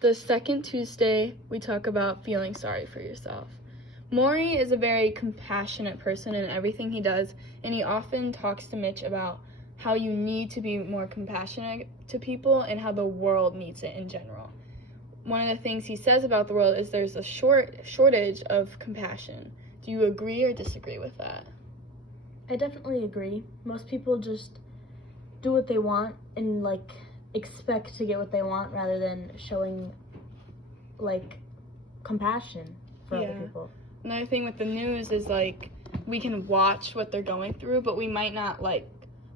The second Tuesday, we talk about feeling sorry for yourself. Maury is a very compassionate person in everything he does, and he often talks to Mitch about how you need to be more compassionate to people and how the world needs it in general. One of the things he says about the world is there's a shortage of compassion. Do you agree or disagree with that? I definitely agree. Most people just do what they want and, like, expect to get what they want rather than showing, like, compassion for other people. Another thing with the news is, like, we can watch what they're going through, but we might not, like,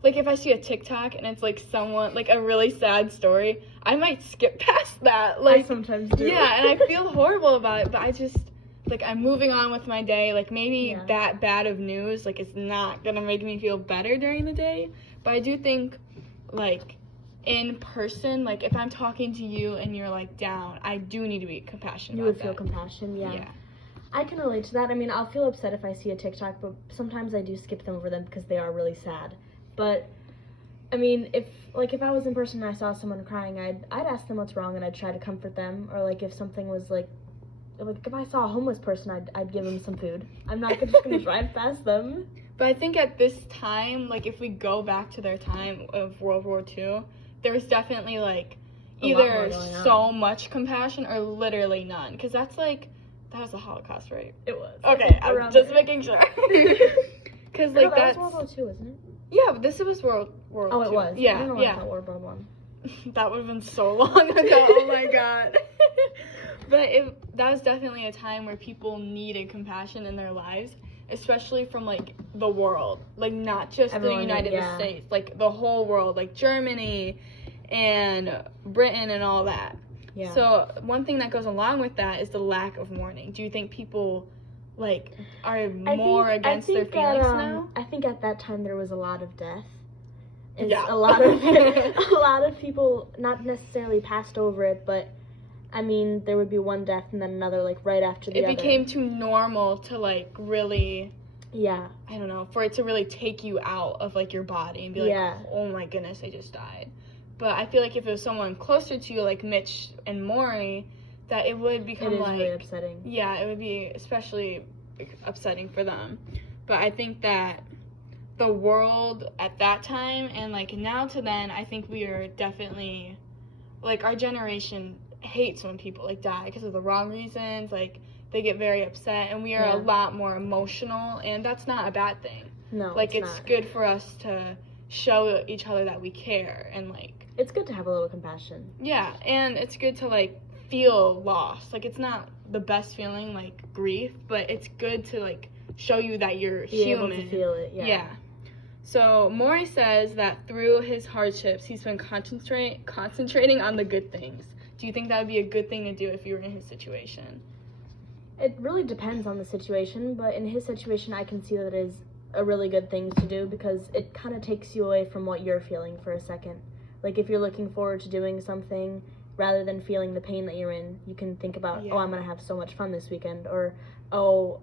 if I see a TikTok and it's, like, someone, like, a really sad story, I might skip past that. Like, I sometimes do. Yeah, and I feel horrible about it, but I just, like, I'm moving on with my day. Like, maybe that bad of news, like, it's not gonna make me feel better during the day, but I do think, like, in person, like, if I'm talking to you and you're, like, down, I do need to be compassionate You about would feel that. Compassion, yeah. I can relate to that. I mean, I'll feel upset if I see a TikTok, but sometimes I do skip them over them because they are really sad. But, I mean, if I was in person and I saw someone crying, I'd ask them what's wrong and I'd try to comfort them. Or, like, if something was, like if I saw a homeless person, I'd give them some food. I'm not just going to drive past them. But I think at this time, like, if we go back to their time of World War II, there was definitely, like, either so mumuch compassion or literally none. Because that's, like, that was the Holocaust, right? It was. Okay, I'm just making sure. Because, like, that was World War II, wasn't it? Yeah, but this was World War II. Oh, it was? Yeah, I don't know about World War One. That would have been so long ago. Oh, my God. But that was definitely a time where people needed compassion in their lives, especially from, like, the world. Like, not just the United States. Like, the whole world. Like, Germany and Britain and all that. Yeah. So, one thing that goes along with that is the lack of mourning. Do you think people, like, are more against their feelings now? I think at that time there was a lot of death. Yeah. A lot of people not necessarily passed over it, but I mean, there would be one death and then another, like, right after the other. It became too normal to, like, really, I don't know, for it to really take you out of, like, your body and be like, oh my goodness, I just died. But I feel like if it was someone closer to you, like Mitch and Maury, that it would become, like, really upsetting. Yeah, it would be especially upsetting for them. But I think that the world at that time and, like, now to then, I think we are definitely, like, our generation hates when people, like, die because of the wrong reasons. Like, they get very upset, and we are a lot more emotional, and that's not a bad thing. No, like, it's good for us to show each other that we care, and, like, it's good to have a little compassion. Yeah, and it's good to, like, feel lost. Like, it's not the best feeling, like, grief, but it's good to, like, show you that you're human. Able to feel it, Yeah. So Maury says that through his hardships, he's been concentrating on the good things. Do you think that would be a good thing to do if you were in his situation? It really depends on the situation, but in his situation, I can see that it is a really good thing to do because it kind of takes you away from what you're feeling for a second. Like, if you're looking forward to doing something, rather than feeling the pain that you're in, you can think about, oh, I'm going to have so much fun this weekend, or, oh,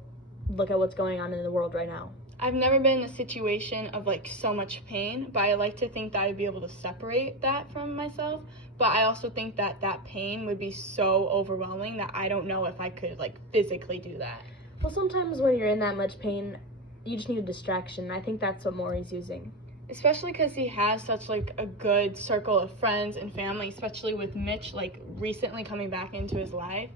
look at what's going on in the world right now. I've never been in a situation of, like, so much pain, but I like to think that I'd be able to separate that from myself. But I also think that that pain would be so overwhelming that I don't know if I could, like, physically do that. Well, sometimes when you're in that much pain, you just need a distraction. I think that's what Maury's using. Especially because he has such, like, a good circle of friends and family, especially with Mitch, like, recently coming back into his life.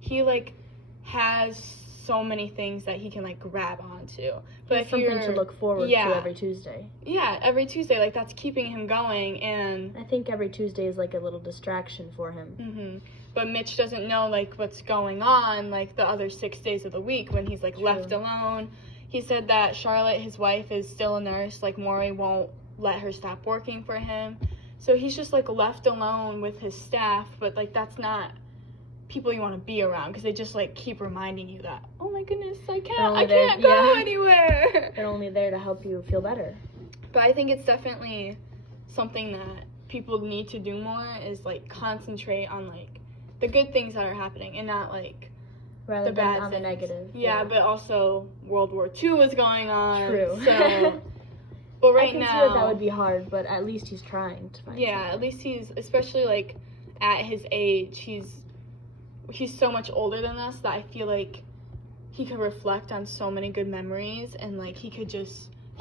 He, like, has so many things that he can, like, grab onto. But if something to look forward to every Tuesday. Yeah, every Tuesday, like, that's keeping him going, and I think every Tuesday is, like, a little distraction for him. Mm-hmm. But Mitch doesn't know, like, what's going on, like, the other 6 days of the week when he's, like, left alone. He said that Charlotte, his wife, is still a nurse. Like, Maury won't let her stop working for him. So he's just, like, left alone with his staff. But, like, that's not people you want to be around because they just, like, keep reminding you that, oh, my goodness, I can't go anywhere. They're only there to help you feel better. But I think it's definitely something that people need to do more is, like, concentrate on, like, the good things that are happening and not, like, rather the bad than on things. the negative. Yeah, but also World War II was going on. True. So, but right I can now, see that would be hard, but at least he's trying to find something. At least he's, especially, like, at his age, he's he's so much older than us that I feel like he could reflect on so many good memories, and like he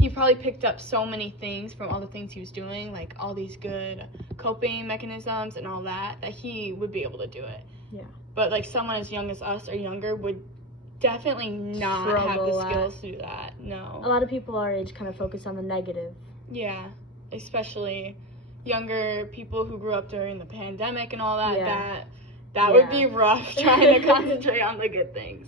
probably picked up so many things from all the things he was doing, like all these good coping mechanisms and all that he would be able to do it. Yeah. But like someone as young as us or younger would definitely not have the skills to do that. No. A lot of people our age kind of focus on the negative. Yeah, especially younger people who grew up during the pandemic and all that. Yeah. That would be rough trying to concentrate on the good things.